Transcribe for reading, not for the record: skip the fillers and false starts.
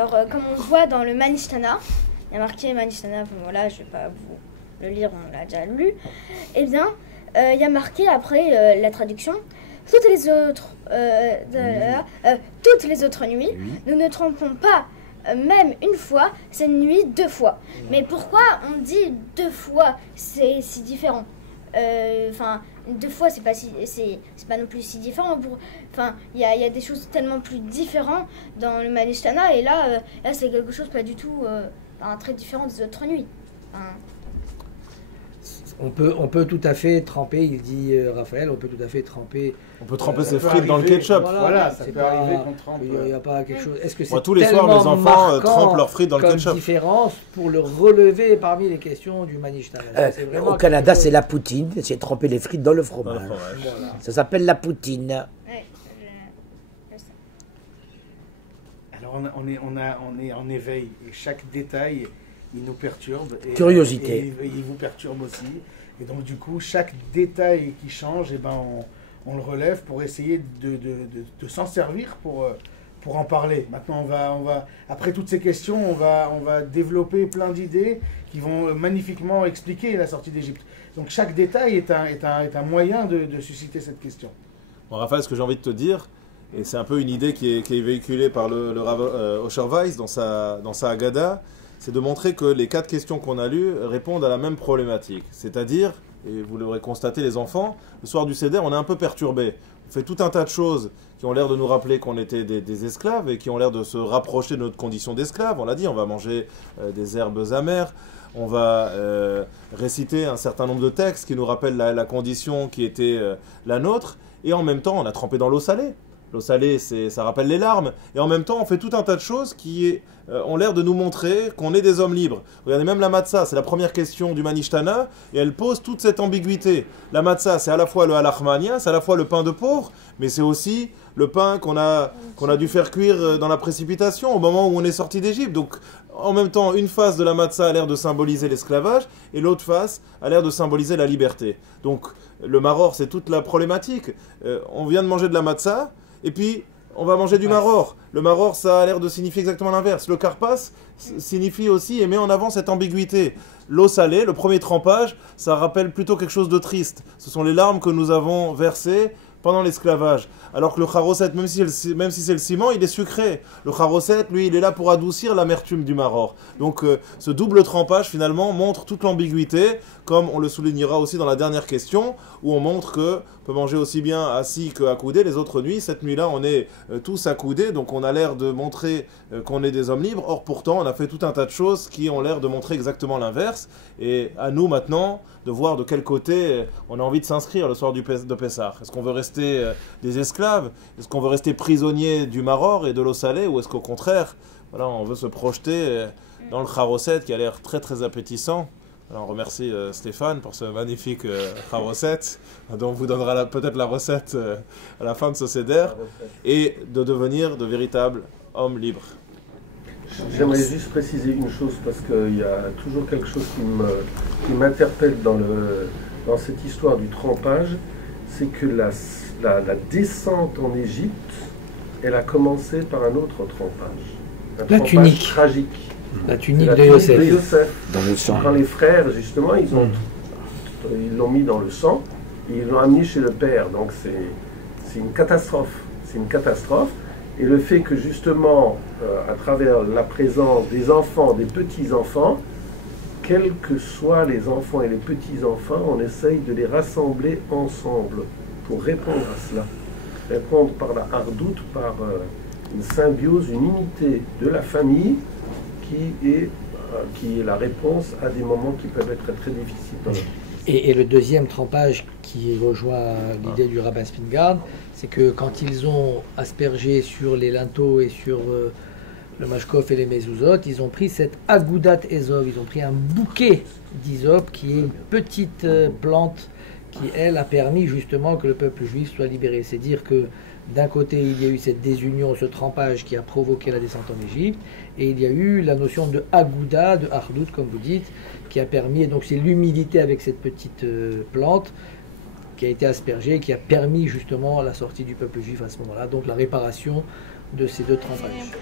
Alors, comme on voit dans le Manishtana, il y a marqué Manishtana, bon, voilà, je ne vais pas vous le lire, on l'a déjà lu. Eh bien, il y a marqué après la traduction, toutes les autres nuits, nous ne trompons pas même une fois, cette nuit 2 fois. Mais pourquoi on dit 2 fois, c'est si différent? Enfin, 2 fois, c'est pas non plus si différent. Enfin, il y a des choses tellement plus différentes dans le Manishtana, et là c'est quelque chose pas du tout très différent des autres nuits. Enfin, on peut tout à fait tremper, il dit Raphaël, on peut tout à fait tremper. On peut tremper ses frites dans le ketchup. Voilà, ça peut arriver qu'on trempe. Il n'y a pas quelque chose. Est-ce que c'est moi, tous les soirs, mes enfants trempent leurs frites dans le ketchup. Différence pour le relever parmi les questions du Manishtana. Au Canada, c'est la poutine, c'est tremper les frites dans le fromage. Voilà. Ça s'appelle la poutine. Alors on est en éveil et chaque détail il nous perturbe. Curiosité. Et il vous perturbe aussi. Et donc du coup, chaque détail qui change, on le relève pour essayer de s'en servir pour en parler. Maintenant, on va après toutes ces questions, on va développer plein d'idées qui vont magnifiquement expliquer la sortie d'Égypte. Donc chaque détail est un moyen de susciter cette question. Bon, Raphaël, ce que j'ai envie de te dire, et c'est un peu une idée qui est véhiculée par le Rav Osher Weiss dans sa Haggadah, c'est de montrer que les 4 questions qu'on a lues répondent à la même problématique. C'est-à-dire, et vous l'aurez constaté les enfants, le soir du Seder, on est un peu perturbé. On fait tout un tas de choses qui ont l'air de nous rappeler qu'on était des esclaves et qui ont l'air de se rapprocher de notre condition d'esclave. On l'a dit, on va manger des herbes amères, on va réciter un certain nombre de textes qui nous rappellent la condition qui était la nôtre, et en même temps, on a trempé dans l'eau salée. L'eau salée, ça rappelle les larmes. Et en même temps, on fait tout un tas de choses qui ont l'air de nous montrer qu'on est des hommes libres. Regardez, même la matzah, c'est la première question du Manishtana, et elle pose toute cette ambiguïté. La matzah, c'est à la fois le halachmania, c'est à la fois le pain de pauvre, mais c'est aussi le pain qu'on a dû faire cuire dans la précipitation au moment où on est sorti d'Égypte. Donc, en même temps, une face de la matzah a l'air de symboliser l'esclavage, et l'autre face a l'air de symboliser la liberté. Donc, le maror, c'est toute la problématique. On vient de manger de la matzah, et puis, on va manger du maror. Le maror, ça a l'air de signifier exactement l'inverse. Le karpas signifie aussi et met en avant cette ambiguïté. L'eau salée, le premier trempage, ça rappelle plutôt quelque chose de triste. Ce sont les larmes que nous avons versées pendant l'esclavage. Alors que le charoset, même si c'est le ciment, il est sucré. Le charoset, lui, il est là pour adoucir l'amertume du maror. Donc ce double trempage, finalement, montre toute l'ambiguïté, comme on le soulignera aussi dans la dernière question, où on montre qu'on peut manger aussi bien assis qu'accoudé les autres nuits. Cette nuit-là, on est tous accoudés, donc on a l'air de montrer qu'on est des hommes libres. Or, pourtant, on a fait tout un tas de choses qui ont l'air de montrer exactement l'inverse. Et à nous, maintenant, de voir de quel côté on a envie de s'inscrire le soir de Pessah. Est-ce qu'on veut rester des esclaves? Est-ce qu'on veut rester prisonnier du maror et de l'eau salée? Ou est-ce qu'au contraire, voilà, on veut se projeter dans le charoset qui a l'air très très appétissant? Alors, on remercie Stéphane pour ce magnifique charoset, dont on vous donnera peut-être la recette à la fin de ce seder, et de devenir de véritables hommes libres. J'aimerais juste préciser une chose, parce qu'il y a toujours quelque chose qui m'interpelle dans cette histoire du trempage, c'est que la descente en Égypte, elle a commencé par un autre trempage. La tunique. Tragique. La tunique de Yosef. Dans le sang. Quand les frères, justement, ils l'ont mis dans le sang, et ils l'ont amené chez le père. Donc c'est une catastrophe. C'est une catastrophe. Et le fait que justement, à travers la présence des enfants, des petits-enfants, quels que soient les enfants et les petits-enfants, on essaye de les rassembler ensemble pour répondre à cela. Répondre par la hardout, par une symbiose, une unité de la famille qui est la réponse à des moments qui peuvent être très difficiles dans la vie. Et le deuxième trempage qui rejoint l'idée du rabbin Spingard, c'est que quand ils ont aspergé sur les linteaux et sur le mashkof et les mezuzot, ils ont pris cette agoudat ezov, ils ont pris un bouquet d'hysope qui est une petite plante qui, elle, a permis justement que le peuple juif soit libéré. C'est dire que d'un côté, il y a eu cette désunion, ce trempage qui a provoqué la descente en Égypte, et il y a eu la notion de agouda, de hardout, comme vous dites, qui a permis, et donc c'est l'humilité avec cette petite plante, qui a été aspergé et qui a permis justement la sortie du peuple juif à ce moment-là, donc la réparation de ces deux trempages.